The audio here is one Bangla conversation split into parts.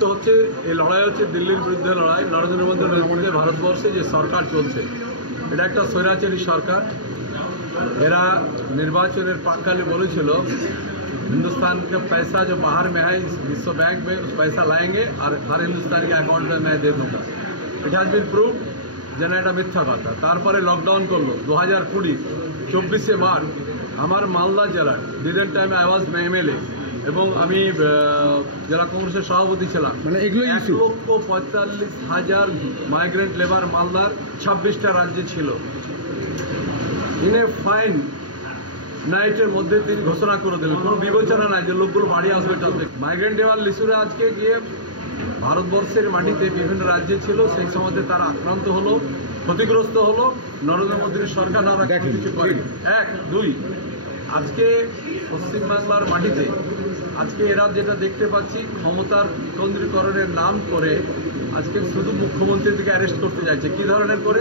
তো হচ্ছে এই লড়াই হচ্ছে দিল্লির বিরুদ্ধে লড়াই। নরেন্দ্র মোদীর নেতৃত্বে ভারতবর্ষে যে সরকার চলছে এটা একটা স্বৈরাচারী সরকার। এরা निर्वाचन प्राककाले বলেছিল हिंदुस्तान का पैसा जो बाहर में है विश्व बैंक में उस पैसा लाएंगे और हर हिंदुस्तान के अकाउंट में मैं दे दूंगा। इट हैज बीन प्रूव যেন এটা মিথ্যা কথা। তারপরে লকডাউন করলো 2020 24 মার্চ। আমার মালদা জেলার ডিডেন্ট টাইমে আই ওয়াজ এমএলএ এবং আমি জেলা কংগ্রেসের সভাপতি ছিলাম। মানে 1,45,000 মাইগ্রেন্ট লেবার মালদার 26টা রাজ্যে ছিল। ইনে ফাইন নাইটের মধ্যে তিনি ঘোষণা করে দিলেন, কোনো বিবেচনা নাই যে লোকগুলো বাড়ি আসবে টাসবে। মাইগ্রেন্ট লেবার লিস্যুরা আজকে গিয়ে ভারতবর্ষের মাটিতে বিভিন্ন রাজ্যে ছিল, সেই সময় তারা আক্রান্ত হলো, ক্ষতিগ্রস্ত হলো। নরেন্দ্র মোদীর সরকার তারা কিছু করে। 1, 2 আজকে পশ্চিমবাংলার মাটিতে আজকে এরা যেটা দেখতে পাচ্ছি ক্ষমতার কেন্দ্রীকরণের নাম করে আজকে শুধু মুখ্যমন্ত্রীকে অ্যারেস্ট করতে যাচ্ছে। কী ধরনের করে?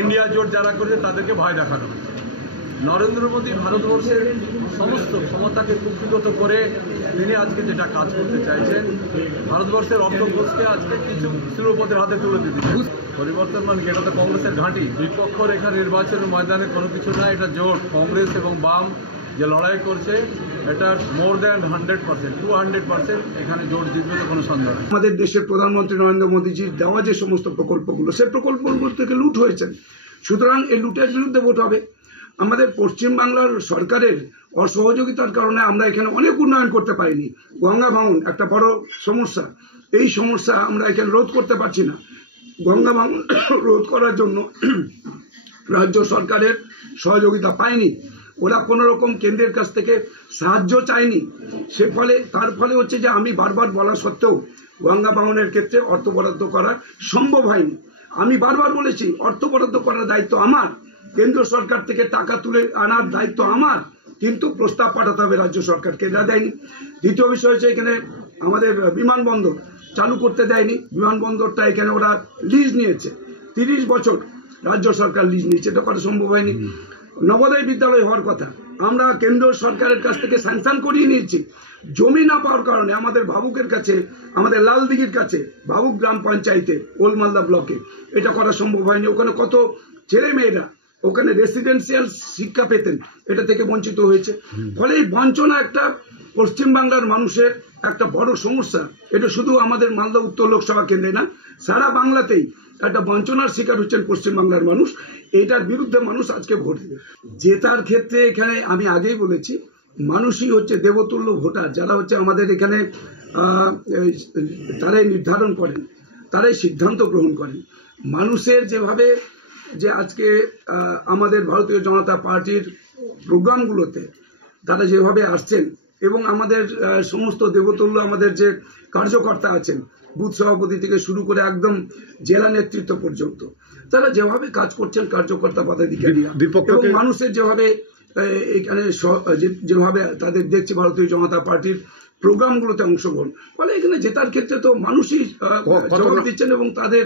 ইন্ডিয়া জোট যারা করেছে তাদেরকে ভয় দেখানো হচ্ছে। নরেন্দ্র মোদী ভারতবর্ষের সমস্ত ক্ষমতাকে কুক্ষিগত করে তিনি আজকে যেটা কাজ করতে চাইছেন, ভারতবর্ষের অর্থকোষকে আজকে কিছু শিল্পপতির হাতে তুলে দিতে। পরিবর্তন মানে এটা তো কংগ্রেসের ঘাঁটি। বিপক্ষ রেখা নির্বাচনের ময়দানে কোনো কিছু না, এটা জোট। কংগ্রেস এবং বাম যে লড়াই করছে এটা মোর দ্যান 100%, 200% এখানে জোট জিতবে তো কোনো সন্দেহ নেই। আমাদের দেশের প্রধানমন্ত্রী নরেন্দ্র মোদীজির দেওয়া যে সমস্ত প্রকল্পগুলো, সেই প্রকল্পগুলো থেকে লুট হয়েছে। সুতরাং এই লুটের বিরুদ্ধে ভোট হবে। আমাদের পশ্চিমবাংলার সরকারের অসহযোগিতার কারণে আমরা এখানে অনেক উন্নয়ন করতে পারিনি। গঙ্গা ভাঙন একটা বড় সমস্যা, এই সমস্যা আমরা এখানে রোধ করতে পারছি না। গঙ্গা ভাঙন রোধ করার জন্য রাজ্য সরকারের সহযোগিতা পায়নি, ওরা কোনো রকম কেন্দ্রের কাছ থেকে সাহায্য চায়নি। তার ফলে হচ্ছে যে আমি বারবার বলা সত্ত্বেও গঙ্গা ভাঙনের ক্ষেত্রে অর্থ বরাদ্দ করা সম্ভব হয়নি। আমি বারবার বলেছি অর্থ বরাদ্দ করার দায়িত্ব আমার, কেন্দ্র সরকার থেকে টাকা তুলে আনার দায়িত্ব আমার, কিন্তু প্রস্তাব পাঠাতে হবে রাজ্য সরকারকে, এটা দেয়নি। দ্বিতীয় বিষয় হচ্ছে এখানে আমাদের বিমানবন্দর চালু করতে দেয়নি। বিমানবন্দরটা এখানে ওরা লিজ নিয়েছে, 30 বছর রাজ্য সরকার লিজ নিয়েছে, এটা করা সম্ভব হয়নি। নবোদয় বিদ্যালয় হওয়ার কথা আমরা কেন্দ্র সরকারের কাছ থেকে স্যাংশন করিয়ে নিয়েছি, জমি না পাওয়ার কারণে আমাদের ভাবুকের কাছে, আমাদের লালদিঘির কাছে, ভাবুক গ্রাম পঞ্চায়েতে ওল্ড মালদা ব্লকে এটা করা সম্ভব হয়নি। ওখানে কত ছেলে মেয়েরা ওখানে রেসিডেন্সিয়াল শিক্ষা পেতেন, এটা থেকে বঞ্চিত হয়েছে। ফলে এই বঞ্চনা একটা পশ্চিমবাংলার মানুষের একটা বড় সমস্যা। এটা শুধু আমাদের মালদা উত্তর লোকসভা কেন্দ্রে না, সারা বাংলাতেই একটা বঞ্চনার শিকার হচ্ছেন পশ্চিমবাংলার মানুষ। এটার বিরুদ্ধে মানুষ আজকে ভোট দেবে। জেতার ক্ষেত্রে এখানে আমি আগেই বলেছি মানুষই হচ্ছে দেবতুল্য ভোটার, যারা হচ্ছে আমাদের এখানে তারাই নির্ধারণ করেন, তারাই সিদ্ধান্ত গ্রহণ করেন। মানুষের যেভাবে যে আজকে আমাদের ভারতীয় জনতা পার্টির প্রোগ্রামগুলোতে তারা যেভাবে আসছেন এবং আমাদের সমস্ত দেবতুল্য আমাদের যে কার্যকর্তা আছেন, বুথ সভাপতি থেকে শুরু করে একদম জেলা নেতৃত্ব পর্যন্ত, তারা যেভাবে কাজ করছেন কার্যকর্তা পদাধিকারীরা, এবং মানুষের যেভাবে এখানে যেভাবে তাদের দেখছে ভারতীয় জনতা পার্টির প্রোগ্রামগুলোতে অংশগ্রহণ, ফলে এখানে জেতার ক্ষেত্রে তো মানুষই জবাব দিচ্ছেন এবং তাদের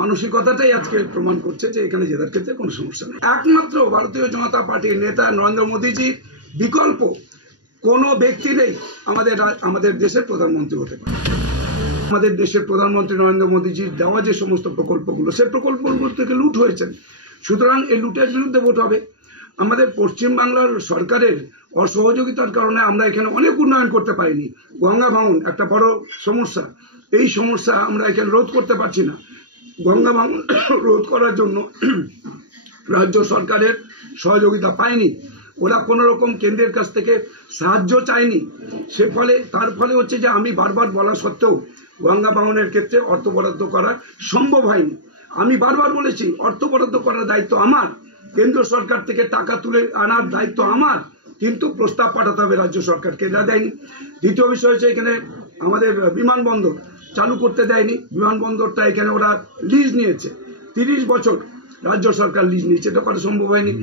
মানসিকতাটাই আজকে প্রমাণ করছে যে এখানে জেতার ক্ষেত্রে কোনো সমস্যা নেই। একমাত্র ভারতীয় জনতা পার্টির নেতা নরেন্দ্র মোদীজির বিকল্প কোনো ব্যক্তি নেই আমাদের দেশের প্রধানমন্ত্রী হতে পারে। আমাদের দেশের প্রধানমন্ত্রী নরেন্দ্র মোদীজির দেওয়া যে সমস্ত প্রকল্পগুলো, সেই প্রকল্পগুলো থেকে লুট হয়েছে। সুতরাং এই লুটের বিরুদ্ধে ভোট হবে। আমাদের পশ্চিমবাংলার সরকারের অসহযোগিতার কারণে আমরা এখানে অনেক উন্নয়ন করতে পারিনি। গঙ্গা ভাঙন একটা বড় সমস্যা, এই সমস্যা আমরা এখানে রোধ করতে পারছি না। গঙ্গা ভাঙন রোধ করার জন্য রাজ্য সরকারের সহযোগিতা পায়নি, ওরা কোনো রকম কেন্দ্রের কাছ থেকে সাহায্য চায়নি। তার ফলে হচ্ছে যে আমি বারবার বলা সত্ত্বেও গঙ্গা ভাঙনের ক্ষেত্রে অর্থ বরাদ্দ করা সম্ভব হয়নি। আমি বারবার বলেছি অর্থ বরাদ্দ করার দায়িত্ব আমার, কেন্দ্র সরকার থেকে টাকা তুলে আনার দায়িত্ব আমার, কিন্তু প্রস্তাব পাঠাতে হবে রাজ্য সরকারকে, এটা দেয়নি। দ্বিতীয় বিষয় হচ্ছে এখানে আমাদের বিমানবন্দর চালু করতে দেয়নি। বিমানবন্দরটা এখানে ওরা লিজ নিয়েছে, 30 বছর রাজ্য সরকার লিজ নিয়েছে, এটা করা সম্ভব হয়নি।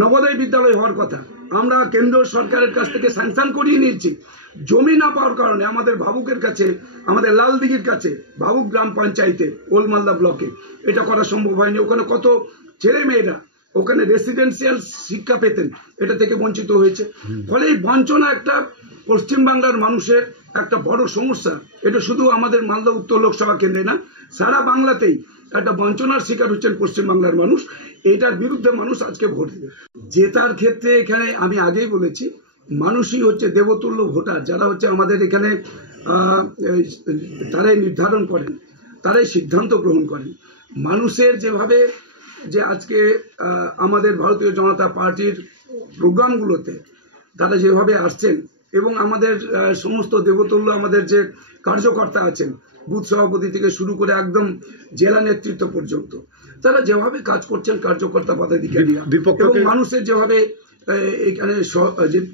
নবোদয় বিদ্যালয় হওয়ার কথা আমরা কেন্দ্র সরকারের কাছ থেকে স্যাংশন করিয়ে নিয়েছি, জমি না পাওয়ার কারণে আমাদের ভাবুকের কাছে, আমাদের লালদিঘির কাছে, ভাবুক গ্রাম পঞ্চায়েতে ওল্ড মালদা ব্লকে এটা করা সম্ভব হয়নি। ওখানে কত ছেলে মেয়েরা ওখানে রেসিডেন্সিয়াল শিক্ষা পেতেন, এটা থেকে বঞ্চিত হয়েছে। ফলে এই বঞ্চনা একটা পশ্চিমবাংলার মানুষের একটা বড় সমস্যা। এটা শুধু আমাদের মালদা উত্তর লোকসভা কেন্দ্রে না, সারা বাংলাতেই একটা বঞ্চনার শিকার হচ্ছেন পশ্চিমবাংলার মানুষ। এটার বিরুদ্ধে মানুষ আজকে ভোট দেবে। জেতার ক্ষেত্রে এখানে আমি আগেই বলেছি, মানুষই হচ্ছে দেবতুল্য ভোটার। যারা হচ্ছে আমাদের এখানে তারাই নির্ধারণ করেন, তারাই সিদ্ধান্ত গ্রহণ করেন। মানুষের যেভাবে যে আজকে আমাদের ভারতীয় জনতা পার্টির প্রোগ্রামগুলোতে তারা যেভাবে আসছেন এবং আমাদের সমস্ত দেবতুল্য আমাদের যে কার্যকর্তা আছেন, বুথ সভাপতি থেকে শুরু করে একদম জেলা নেতৃত্ব পর্যন্ত, তারা যেভাবে কাজ করছেন কার্যকর্তা পদাধিকারীরা, এবং মানুষের যেভাবে এখানে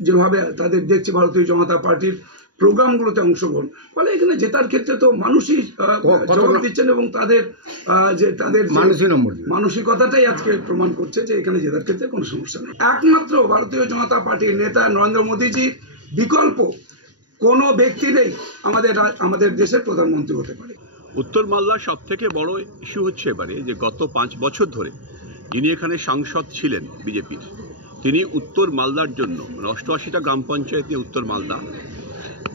যেভাবে তাদের দেখছে ভারতীয় জনতা পার্টির প্রোগ্রামগুলোতে অংশগ্রহণ, ফলে এখানে জেতার ক্ষেত্রে তো মানুষই জবাব দিচ্ছেন এবং তাদের যে তাদের মানসিকতাটাই আজকে প্রমাণ করছে যে এখানে জেতার ক্ষেত্রে কোনো সমস্যা নেই। একমাত্র ভারতীয় জনতা পার্টির নেতা নরেন্দ্র মোদীজির বিকল্প কোনো ব্যক্তি নেই আমাদের দেশের প্রধানমন্ত্রী হতে পারে। উত্তর মালদার সব থেকে বড় ইস্যু হচ্ছে এবারে যে গত 5 বছর ধরে যিনি এখানে সাংসদ ছিলেন বিজেপির, তিনি উত্তর মালদার জন্য 88টা গ্রাম পঞ্চায়েত নিয়ে উত্তর মালদা,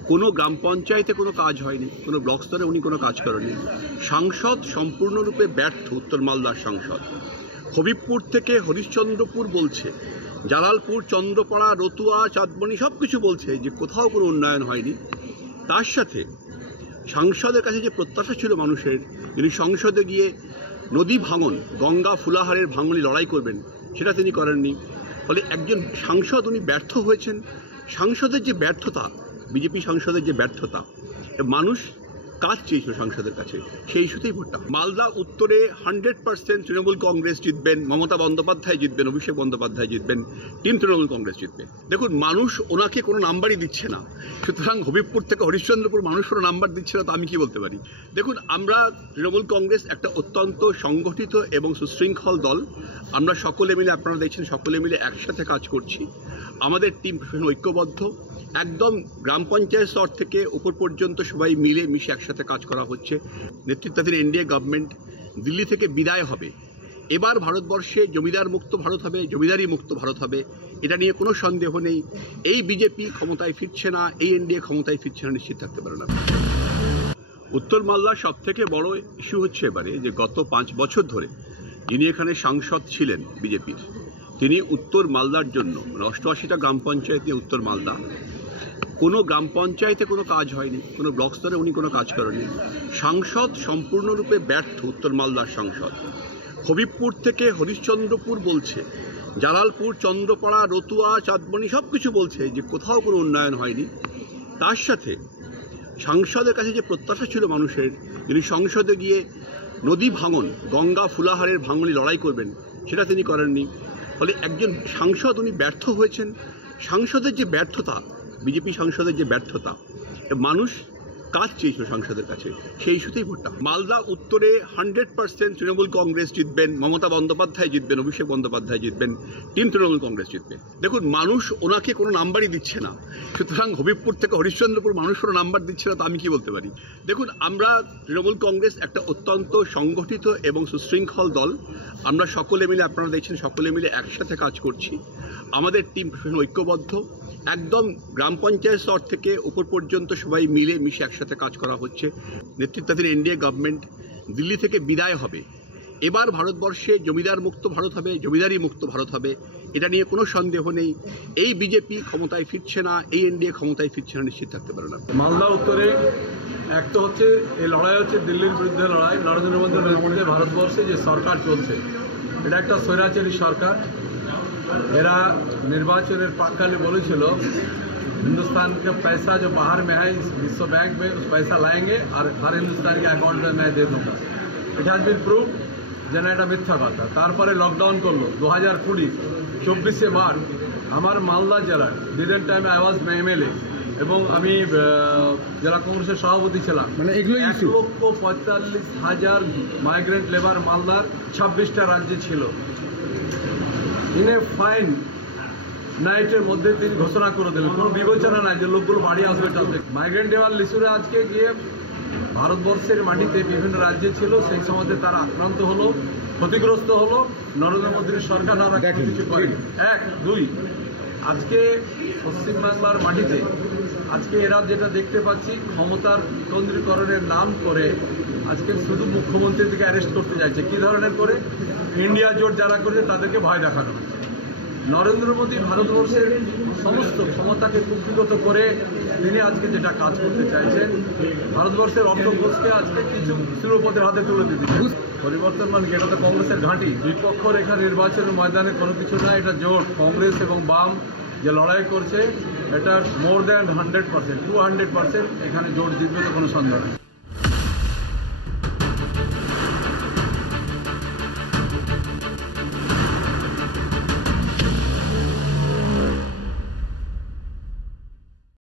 কোনো গ্রাম পঞ্চায়েতে কোনো কাজ হয়নি, কোনো ব্লক স্তরে উনি কোনো কাজ করেননি। সাংসদ সম্পূর্ণরূপে ব্যর্থ উত্তর মালদার সাংসদ। হবিবপুর থেকে হরিশ্চন্দ্রপুর বলছে, জালালপুর, চন্দ্রপাড়া, রতুয়া, চাঁদমণি সব কিছু বলছে যে কোথাও কোনো উন্নয়ন হয়নি। তার সাথে সাংসদের কাছে যে প্রত্যাশা ছিল মানুষের, তিনি সংসদে গিয়ে নদী ভাঙন, গঙ্গা ফুলাহারের ভাঙনি লড়াই করবেন, সেটা তিনি করেননি। ফলে একজন সাংসদ উনি ব্যর্থ হয়েছেন। সাংসদের যে ব্যর্থতা, বিজেপি সাংসদের যে ব্যর্থতা, মানুষ কাজ চেয়েছিল সাংসদের কাছে, সেই ইস্যুতেই ভোটটা। মালদা উত্তরে 100% তৃণমূল কংগ্রেস জিতবেন, মমতা বন্দ্যোপাধ্যায় জিতবেন, অভিষেক বন্দ্যোপাধ্যায় জিতবেন, টিম তৃণমূল কংগ্রেস জিতবে। দেখুন, মানুষ ওনাকে কোনো নাম্বারই দিচ্ছে না, সুতরাং হবিবপুর থেকে হরিশ্চন্দ্রপুর মানুষ কোনো নাম্বার দিচ্ছে না, তো আমি কি বলতে পারি। দেখুন, আমরা তৃণমূল কংগ্রেস একটা অত্যন্ত সংগঠিত এবং সুশৃঙ্খল দল। আমরা সকলে মিলে, আপনারা দেখছেন, সকলে মিলে একসাথে কাজ করছি। আমাদের টিম ঐক্যবদ্ধ, একদম গ্রাম পঞ্চায়েত স্তর থেকে উপর পর্যন্ত সবাই মিলে মিশে একসাথে কাজ করা হচ্ছে। নেতৃত্বাধীন এনডিএ গভর্নমেন্ট দিল্লি থেকে বিদায় হবে। এবার ভারতবর্ষে জমিদার মুক্ত ভারত হবে, জমিদারি মুক্ত ভারত হবে, এটা নিয়ে কোনো সন্দেহ নেই। এই বিজেপি ক্ষমতায় ফিরছে না, এই এনডিএ ক্ষমতায় ফিরছে না, নিশ্চিত থাকতে পারে না। উত্তর মালদার সব থেকে বড় ইস্যু হচ্ছে এবারে যে গত 5 বছর ধরে যিনি এখানে সাংসদ ছিলেন বিজেপির, তিনি উত্তর মালদার জন্য 88টা গ্রাম পঞ্চায়েত নিয়ে উত্তর মালদা, কোনো গ্রাম পঞ্চায়েতে কোনো কাজ হয়নি, কোনো ব্লক স্তরে উনি কোনো কাজ করেননি। সাংসদ সম্পূর্ণরূপে ব্যর্থ উত্তর মালদার সাংসদ। হবিবপুর থেকে হরিশ্চন্দ্রপুর বলছে, জালালপুর, চন্দ্রপাড়া, রতুয়া, চাঁদমণি সব কিছু বলছে যে কোথাও কোনো উন্নয়ন হয়নি। তার সাথে সাংসদের কাছে যে প্রত্যাশা ছিল মানুষের, তিনি সংসদে গিয়ে নদী ভাঙন, গঙ্গা ফুলাহারের ভাঙনি লড়াই করবেন, সেটা তিনি করেননি। ফলে একজন সাংসদ উনি ব্যর্থ হয়েছেন। সাংসদের যে ব্যর্থতা, বিজেপি সাংসদের যে ব্যর্থতা, মানুষ কাজ চেয়েছিল সাংসদের কাছে, সেই ইস্যুতেই ভোটটা। মালদা উত্তরে 100% তৃণমূল কংগ্রেস জিতবেন, মমতা বন্দ্যোপাধ্যায় জিতবেন, অভিষেক বন্দ্যোপাধ্যায় জিতবেন, টিম তৃণমূল কংগ্রেস জিতবে। দেখুন, মানুষ ওনাকে কোনো নাম্বারই দিচ্ছে না, সুতরাং হবিবপুর থেকে হরিশ্চন্দ্রপুর মানুষ কোনো নাম্বার দিচ্ছে না, তো আমি কি বলতে পারি। দেখুন, আমরা তৃণমূল কংগ্রেস একটা অত্যন্ত সংগঠিত এবং সুশৃঙ্খল দল। আমরা সকলে মিলে, আপনারা দেখছেন, সকলে মিলে একসাথে কাজ করছি। আমাদের টিম ঐক্যবদ্ধ, একদম গ্রাম পঞ্চায়েত স্তর থেকে উপর পর্যন্ত সবাই মিলে মিশে একসাথে কাজ করা হচ্ছে। নেতৃত্বাধীন এনডিএ গভর্নমেন্ট দিল্লি থেকে বিদায় হবে। এবার ভারতবর্ষে জমিদার মুক্ত ভারত হবে, জমিদারি মুক্ত ভারত হবে, এটা নিয়ে কোনো সন্দেহ নেই। এই বিজেপি ক্ষমতায় ফিরছে না, এই এনডিএ ক্ষমতায় ফিরছে না, নিশ্চিত থাকতে পারে না। মালদা উত্তরে এক তো হচ্ছে এই লড়াই হচ্ছে দিল্লির বিরুদ্ধে লড়াই। নরেন্দ্র মোদীর নেতৃত্বে ভারতবর্ষে যে সরকার চলছে, এটা একটা স্বৈরাচারী সরকার। এরা निर्वाचन प्राककाले बोलेছিল हिंदुस्तान का पैसा जो बाहर में है विश्व बैंक में उस पैसा लाएंगे और हर हिंदुस्तानी के अकाउंट में मैं दे दूंगा। इट हैज बीन प्रूव যেন এটা মিথ্যা কথা। তারপরে লকডাউন করলো 2020 24 মার্চ আমার মালদা জেলার ডিডেন্ট টাইমে আই ওয়াজ এমএলএ এবং আমি জেলা কংগ্রেসের সভাপতি ছিলাম। মানে 1,45,000 মাইগ্রেন্ট লেবার মালদার 26টা রাজ্যে ছিল। ইনে ফাইন নাইটের মধ্যে তিনি ঘোষণা করে দিলেন, কোনো বিবেচনা নাই যে লোকগুলো বাড়ি আসবে টাসবে। মাইগ্রেন্ট লেবার লিস্যুরে আজকে গিয়ে ভারতবর্ষের মাটিতে বিভিন্ন রাজ্যে ছিল, সেই সময় তারা আক্রান্ত হলো, ক্ষতিগ্রস্ত হলো। নরেন্দ্র মোদীর সরকার তারা কিছু করে। 1, 2 আজকে পশ্চিমবাংলার মাটিতে আজকে এরা যেটা দেখতে পাচ্ছি ক্ষমতার কেন্দ্রীকরণের নাম করে আজকে শুধু মুখ্যমন্ত্রীর দিকে অ্যারেস্ট করতে যাচ্ছে। কী ধরনের করে? ইন্ডিয়া জোট যারা করেছে তাদেরকে ভয় দেখানো হচ্ছে। নরেন্দ্র মোদী ভারতবর্ষের সমস্ত ক্ষমতাকে কুক্ষিগত করে তিনি আজকে যেটা কাজ করতে চাইছেন, ভারতবর্ষের অর্থকোষকে আজকে কিছু শিল্পপতির হাতে তুলে দিতে পরিবর্তন মানে এটা তো কংগ্রেসের ঘাঁটি। বিপক্ষ রেখা নির্বাচনের ময়দানে কোনো কিছু না, এটা জোট। কংগ্রেস এবং বাম যে লড়াই করছে এটা মোর দ্যান 100%, 200% এখানে জোট জিতবে তো কোনো সন্দেহ নেই।